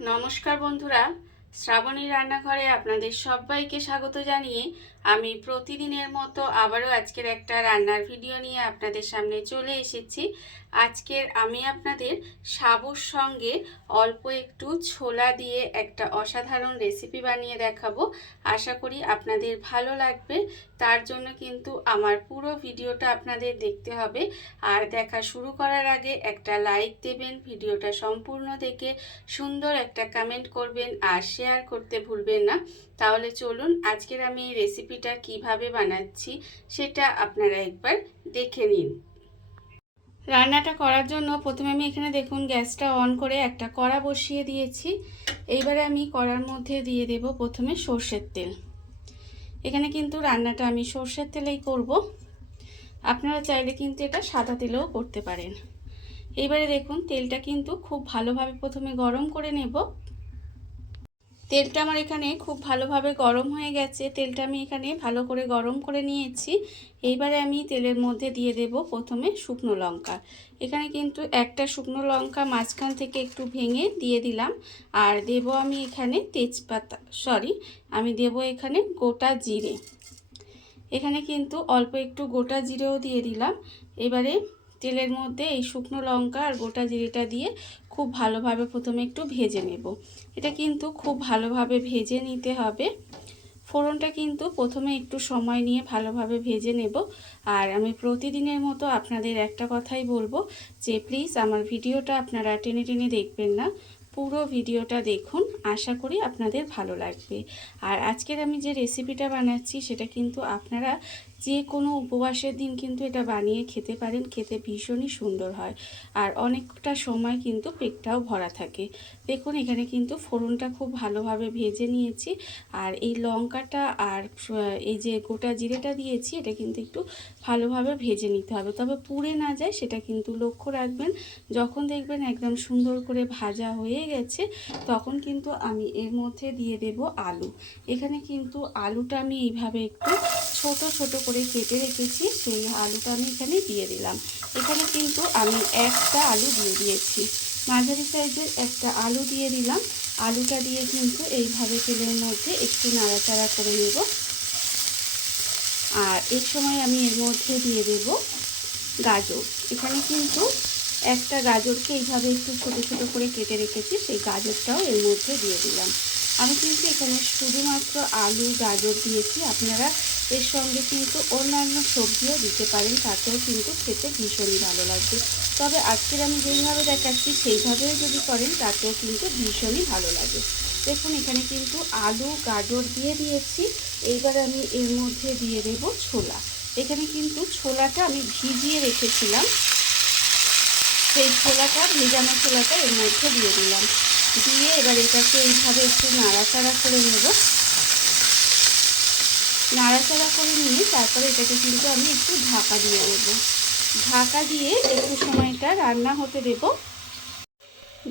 নমস্কার বন্ধুরা, শ্রাবণীর রান্নাঘরে আপনাদের সবাইকে স্বাগত জানিয়ে আমি প্রতিদিনের মতো আবারও আজকের একটা রান্নার ভিডিও নিয়ে আপনাদের সামনে চলে এসেছি। আজকের আমি আপনাদের সাবুর সঙ্গে অল্প একটু ছোলা দিয়ে একটা অসাধারণ রেসিপি বানিয়ে দেখাবো। আশা করি আপনাদের ভালো লাগবে। তার জন্য কিন্তু আমার পুরো ভিডিওটা আপনাদের দেখতে হবে। আর দেখা শুরু করার আগে একটা লাইক দেবেন, ভিডিওটা সম্পূর্ণ দেখে সুন্দর একটা কমেন্ট করবেন আর শেয়ার করতে ভুলবেন না। তাহলে চলুন আজকের আমি এই রেসিপিটা কিভাবে বানাচ্ছি সেটা আপনারা একবার দেখে নিন। রান্নাটা করার জন্য প্রথমে আমি এখানে দেখুন গ্যাসটা অন করে একটা কড়া বসিয়ে দিয়েছি। এইবারে আমি কড়ার মধ্যে দিয়ে দেব প্রথমে সর্ষের তেল। এখানে কিন্তু রান্নাটা আমি সর্ষের তেলেই করব, আপনারা চাইলে কিন্তু এটা সাদা তেলেও করতে পারেন। এইবারে দেখুন তেলটা কিন্তু খুব ভালোভাবে প্রথমে গরম করে নেব। তেলটা আমার এখানে খুব ভালোভাবে গরম হয়ে গেছে। তেলটা আমি এখানে ভালো করে গরম করে নিয়েছি। এইবারে আমি তেলের মধ্যে দিয়ে দেব প্রথমে শুকনো লঙ্কা। এখানে কিন্তু একটা শুকনো লঙ্কা মাঝখান থেকে একটু ভেঙে দিয়ে দিলাম। আর দেব আমি এখানে তেজপাতা, আমি দেব এখানে গোটা জিরে। এখানে কিন্তু অল্প একটু গোটা জিরেও দিয়ে দিলাম। এবারে তেলের মধ্যে এই শুকনো লঙ্কা আর গোটা জিরেটা দিয়ে খুব ভালোভাবে প্রথমে একটু ভেজে নেব। এটা কিন্তু খুব ভালোভাবে ভেজে নিতে হবে। ফোড়নটা কিন্তু প্রথমে একটু সময় নিয়ে ভালোভাবে ভেজে নেব। আর আমি প্রতিদিনের মতো আপনাদের একটা কথাই বলবো যে প্লিজ আমার ভিডিওটা আপনারা টেনে টেনে দেখবেন না, পুরো ভিডিওটা দেখুন, আশা করি আপনাদের ভালো লাগবে। আর আজকের আমি যে রেসিপিটা বানাচ্ছি সেটা কিন্তু আপনারা যে কোনো উপবাসের দিন কিন্তু এটা বানিয়ে খেতে পারেন, খেতে ভীষণই সুন্দর হয়। আর অনেকটা সময় কিন্তু পেটটাও ভরা থাকে। দেখুন এখানে কিন্তু ফোড়নটা খুব ভালোভাবে ভেজে নিয়েছি। আর এই লঙ্কাটা আর এই যে গোটা জিরেটা দিয়েছি এটা কিন্তু একটু ভালোভাবে ভেজে নিতে হবে, তবে পুড়ে না যায় সেটা কিন্তু লক্ষ্য রাখবেন। যখন দেখবেন একদম সুন্দর করে ভাজা হয়ে গেছে তখন কিন্তু আমি এর মধ্যে দিয়ে দেব আলু। এখানে কিন্তু আলুটা আমি এইভাবে একটু ছোট ছোট করে কেটে রেখেছি, সেই আলুটা আমি এখানে দিয়ে দিলাম। এখানে কিন্তু আমি একটা আলু দিয়ে দিয়েছি, মাঝারি সাইজের একটা আলু দিয়ে দিলাম। আলুটা দিয়ে কিন্তু এইভাবে তেলের মধ্যে একটু নাড়াচাড়া করে নেব। আর এই সময় আমি এর মধ্যে দিয়ে দেব গাজর। এখানে কিন্তু একটা গাজরকে এইভাবে একটু ছোট ছোট করে কেটে রেখেছি, সেই গাজরটাও এর মধ্যে দিয়ে দিলাম। আমি কিন্তু এখানে শুধুমাত্র আলু গাজর দিয়েছি, আপনারা এর সঙ্গে কিন্তু অন্যান্য সবজিও দিতে পারেন, তাতেও কিন্তু খেতে ভীষণই ভালো লাগবে। তবে আজকের আমি যেইভাবে দেখাচ্ছি সেইভাবেও যদি করেন তাতেও কিন্তু ভীষণই ভালো লাগে। দেখুন এখানে কিন্তু আলু গাজর দিয়ে দিয়েছি। এইবার আমি এর মধ্যে দিয়ে দেব ছোলা। এখানে কিন্তু ছোলাটা আমি ভিজিয়ে রেখেছিলাম, সেই ছোলাটা ভেজানো ছোলাটা এর মধ্যে দিয়ে দিলাম। দিয়ে এবার এটাকে এইভাবে একটু নাড়াচাড়া করে নেব। নাড়াচাড়া করে নিয়ে তারপরে এটাকে কিন্তু আমি একটু ঢাকা দিয়ে দেব। ঢাকা দিয়ে একটু সময়টা রান্না হতে দেব।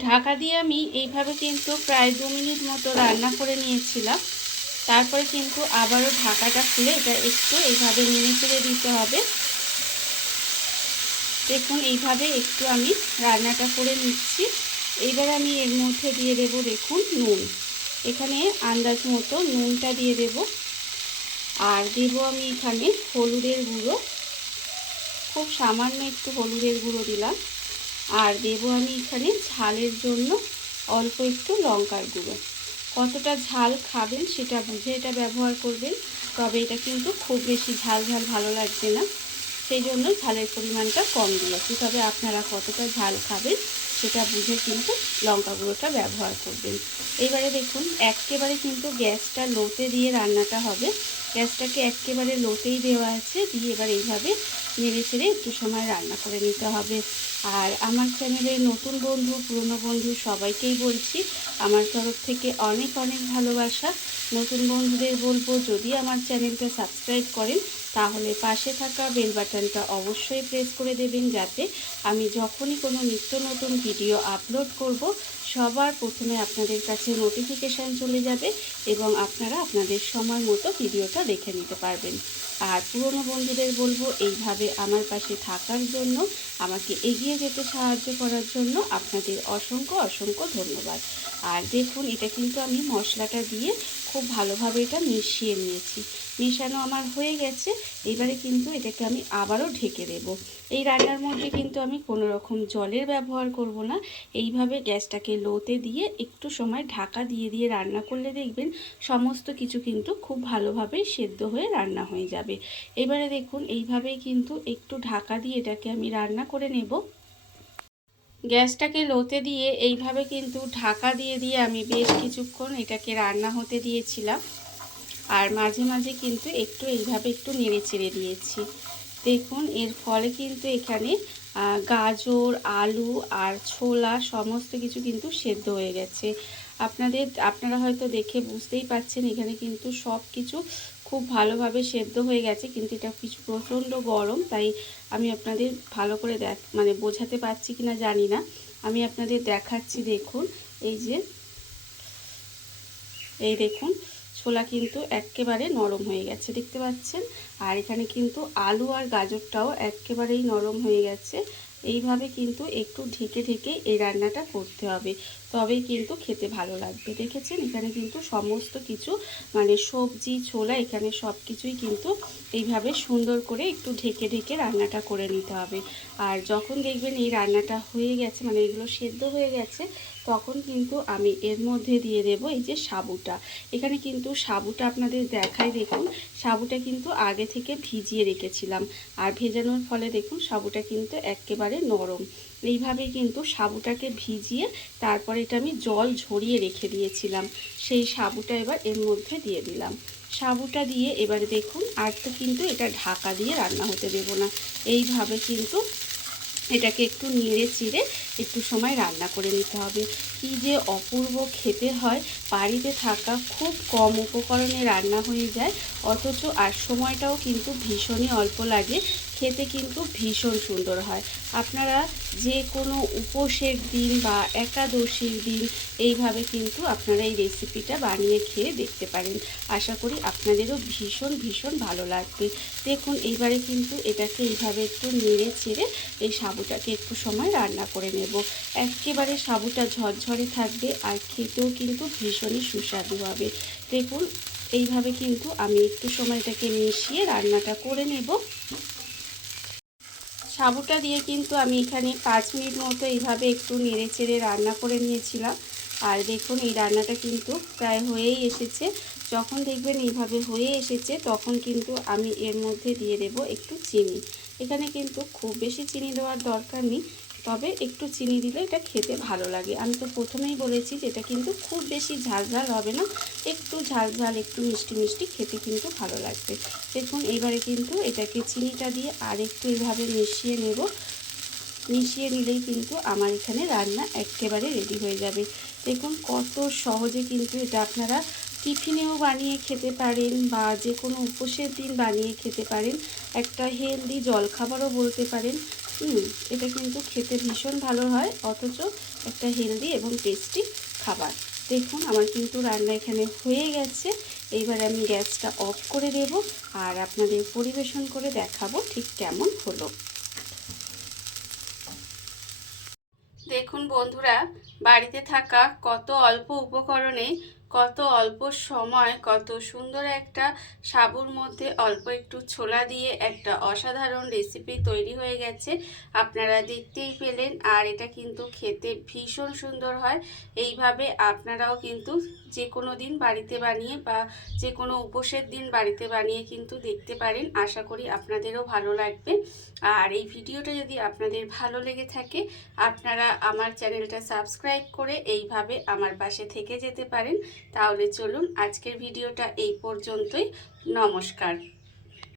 ঢাকা দিয়ে আমি এইভাবে কিন্তু প্রায় 2 মিনিট মতো রান্না করে নিয়েছিলাম। তারপরে কিন্তু আবারও ঢাকাটা খুলে এটা একটু এইভাবে নেড়ে চেড়ে দিতে হবে। দেখুন এইভাবে একটু আমি রান্নাটা করে নিচ্ছি। এইবার আমি এর মধ্যে দিয়ে দেব দেখুন নুন। এখানে আন্দাজ মতো নুনটা দিয়ে দেব। আর দেব আমি এখানে হলুদের গুঁড়ো, খুব সামান্য একটু হলুদের গুঁড়ো দিলাম। আর দেব আমি এখানে ঝালের জন্য অল্প একটু লঙ্কার গুঁড়ো। কতটা ঝাল খাবেন সেটা বুঝে এটা ব্যবহার করবেন, তবে এটা কিন্তু খুব বেশি ঝাল ঝাল ভালো লাগবে না, সেই জন্য ঝালের পরিমাণটা কম দিয়েছি। তবে আপনারা কতটা ঝাল খাবেন সেটা বুঝে কিন্তু লঙ্কা গুঁড়োটা ব্যবহার করবেন। এইবারে দেখুন একেবারে কিন্তু গ্যাসটা লোতে দিয়ে রান্নাটা হবে। গ্যাসটাকে একেবারে লোতেই দেওয়া আছে, দিয়ে এবার এইভাবে নেড়ে চেড়ে একটু সময় রান্না করে নিতে হবে। আর আমার চ্যানেলের নতুন বন্ধু পুরনো বন্ধু সবাইকেই বলছি আমার তরফ থেকে অনেক অনেক ভালোবাসা। নতুন বন্ধুদের বলবো যদি আমার চ্যানেলটা সাবস্ক্রাইব করেন তাহলে পাশে থাকা বেল বাটনটা অবশ্যই প্রেস করে দেবেন, যাতে আমি যখনই কোনো নিত্য নতুন ভিডিও আপলোড করব সবার প্রথমে আপনাদের কাছে নোটিফিকেশান চলে যাবে এবং আপনারা আপনাদের সময় মতো ভিডিওটা দেখে নিতে পারবেন। আর পুরনো বন্ধুদের বলবো এইভাবে আমার পাশে থাকার জন্য, আমাকে এগিয়ে যেতে সাহায্য করার জন্য আপনাদের অসংখ্য অসংখ্য ধন্যবাদ। আর দেখুন এটা কিন্তু আমি মশলাটা দিয়ে খুব ভালোভাবে এটা মিশিয়ে নিয়েছি। মেশানো আমার হয়ে গেছে। এবারে কিন্তু এটাকে আমি আবারও ঢেকে দেব। এই রান্নার মধ্যে কিন্তু আমি কোনো রকম জলের ব্যবহার করব না। এইভাবে গ্যাসটাকে লোতে দিয়ে একটু সময় ঢাকা দিয়ে দিয়ে রান্না করলে দেখবেন সমস্ত কিছু কিন্তু খুব ভালোভাবে সেদ্ধ হয়ে রান্না হয়ে যাবে। এবারে দেখুন এইভাবেই কিন্তু একটু ঢাকা দিয়ে এটাকে আমি রান্না করে নেব। গ্যাসটাকে লোতে দিয়ে এইভাবে কিন্তু ঢাকা দিয়ে দিয়ে আমি বেশ কিছুক্ষণ এটাকে রান্না হতে দিয়েছিলাম। আর মাঝে মাঝে কিন্তু একটু এইভাবে একটু নেড়ে চেড়ে দিয়েছি। দেখুন এর ফলে কিন্তু এখানে গাজর, আলু আর ছোলা সমস্ত কিছু কিন্তু সেদ্ধ হয়ে গেছে। আপনারা হয়তো দেখে বুঝতেই পারছেন এখানে কিন্তু সব কিছু খুব ভালোভাবে সেদ্ধ হয়ে গেছে, কিন্তু এটা কিছু প্রচণ্ড গরম, তাই আমি আপনাদের ভালো করে বোঝাতে পারছি কিনা জানি না। আমি আপনাদের দেখাচ্ছি। দেখুন এই দেখুন ছোলা কিন্তু একেবারে নরম হয়ে গেছে, দেখতে পাচ্ছেন। আর এখানে কিন্তু আলু আর গাজরটাও একেবারেই নরম হয়ে গেছে। এইভাবে কিন্তু একটু ঢেকে ঢেকে এই রান্নাটা করতে হবে, তবেই কিন্তু খেতে ভালো লাগবে। দেখেছেন এখানে কিন্তু সমস্ত কিছু সবজি, ছোলা, এখানে সব কিছুই কিন্তু এইভাবে সুন্দর করে একটু ঢেকে ঢেকে রান্নাটা করে নিতে হবে। আর যখন দেখবেন এই রান্নাটা হয়ে গেছে, এগুলো সেদ্ধ হয়ে গেছে, তখন কিন্তু আমি এর মধ্যে দিয়ে দেব এই যে সাবুটা। এখানে কিন্তু সাবুটা আপনাদের দেখাই, দেখুন সাবুটা কিন্তু আগে থেকে ভিজিয়ে রেখেছিলাম। আর ভেজানোর ফলে দেখুন সাবুটা কিন্তু একেবারে নরম। এইভাবেই কিন্তু সাবুটাকে ভিজিয়ে তারপরে এটা আমি জল ঝরিয়ে রেখে দিয়েছিলাম। সেই সাবুটা এবার এর মধ্যে দিয়ে দিলাম। সাবুটা দিয়ে এবারে দেখুন আর তো কিন্তু এটা ঢাকা দিয়ে রান্না হতে দেব না। এইভাবে কিন্তু এটাকে একটু নেড়ে চিড়ে একটু সময় রান্না করে নিতে হবে। কি যে অপূর্ব খেতে হয়, বাড়িতে থাকা খুব কম উপকরণে রান্না হয়ে যায়, অথচ আর সময়টাও কিন্তু ভীষণই অল্প লাগে, খেতে কিন্তু ভীষণ সুন্দর হয়। আপনারা যে কোনো উপোসের দিন বা একাদশীর দিন এইভাবে কিন্তু আপনারা এই রেসিপিটা বানিয়ে খেয়ে দেখতে পারেন। আশা করি আপনাদেরও ভীষণ ভীষণ ভালো লাগবে। দেখুন এইবারে কিন্তু এটাকে এইভাবে একটু নেড়ে চেড়ে এই সাবুটাকে একটু সময় রান্না করে নেব। একেবারে সাবুটা ঝরঝরে থাকবে আর খেতেও কিন্তু ভীষণই সুস্বাদু হবে। দেখুন এইভাবে কিন্তু আমি একটু সময় এটাকে মিশিয়ে রান্নাটা করে নেব। সাবুটা দিয়ে কিন্তু আমি এখানে 5 মিনিট মতো এইভাবে একটু নেড়ে চেড়ে রান্না করে নিয়েছিলাম। আর দেখুন এই রান্নাটা কিন্তু প্রায় হয়েই এসেছে। যখন দেখবেন এইভাবে হয়ে এসেছে তখন কিন্তু আমি এর মধ্যে দিয়ে দেব একটু চিনি। এখানে কিন্তু খুব বেশি চিনি দেওয়ার দরকার নেই, তবে একটু চিনি দিলে এটা খেতে ভালো লাগে। আমি তো প্রথমেই বলেছি যে এটা কিন্তু খুব বেশি ঝাল ঝাল হবে না, একটু ঝাল ঝাল একটু মিষ্টি মিষ্টি খেতে কিন্তু ভালো লাগবে। দেখুন এবারে কিন্তু এটাকে চিনিটা দিয়ে আর একটু এইভাবে মিশিয়ে নেব। মিশিয়ে নিলেই কিন্তু আমার এখানে রান্না একেবারে রেডি হয়ে যাবে। দেখুন কত সহজে কিন্তু এটা আপনারা টিফিনেও বানিয়ে খেতে পারেন বা যে কোনো উপোসের দিন বানিয়ে খেতে পারেন। একটা হেলদি জলখাবারও বলতে পারেন। এটা কিন্তু খেতে ভীষণ ভালো হয়, অথচ একটা হেলদি এবং টেস্টি খাবার। দেখুন আমার কিন্তু রান্না এখানে হয়ে গেছে। এইবার আমি গ্যাসটা অফ করে দেব আর আপনাদের পরিবেশন করে দেখাবো ঠিক কেমন হলো। দেখুন বন্ধুরা, বাড়িতে থাকা কত অল্প উপকরণে কত অল্প সময় কত সুন্দর একটা সাবুর মধ্যে অল্প একটু ছোলা দিয়ে একটা অসাধারণ রেসিপি তৈরি হয়ে গেছে। আপনারা দেখতেই পেলেন। আর এটা কিন্তু খেতে ভীষণ সুন্দর হয়। এইভাবে আপনারাও কিন্তু যে কোনো দিন বাড়িতে বানিয়ে বা যে কোনো উপোসের দিন বাড়িতে বানিয়ে কিন্তু দেখতে পারেন। আশা করি আপনাদেরও ভালো লাগবে। আর এই ভিডিওটা যদি আপনাদের ভালো লেগে থাকে, আপনারা আমার চ্যানেলটা সাবস্ক্রাইব করে এইভাবে আমার পাশে থেকে যেতে পারেন। তাহলে চলুন আজকের ভিডিওটা এই পর্যন্তই। নমস্কার।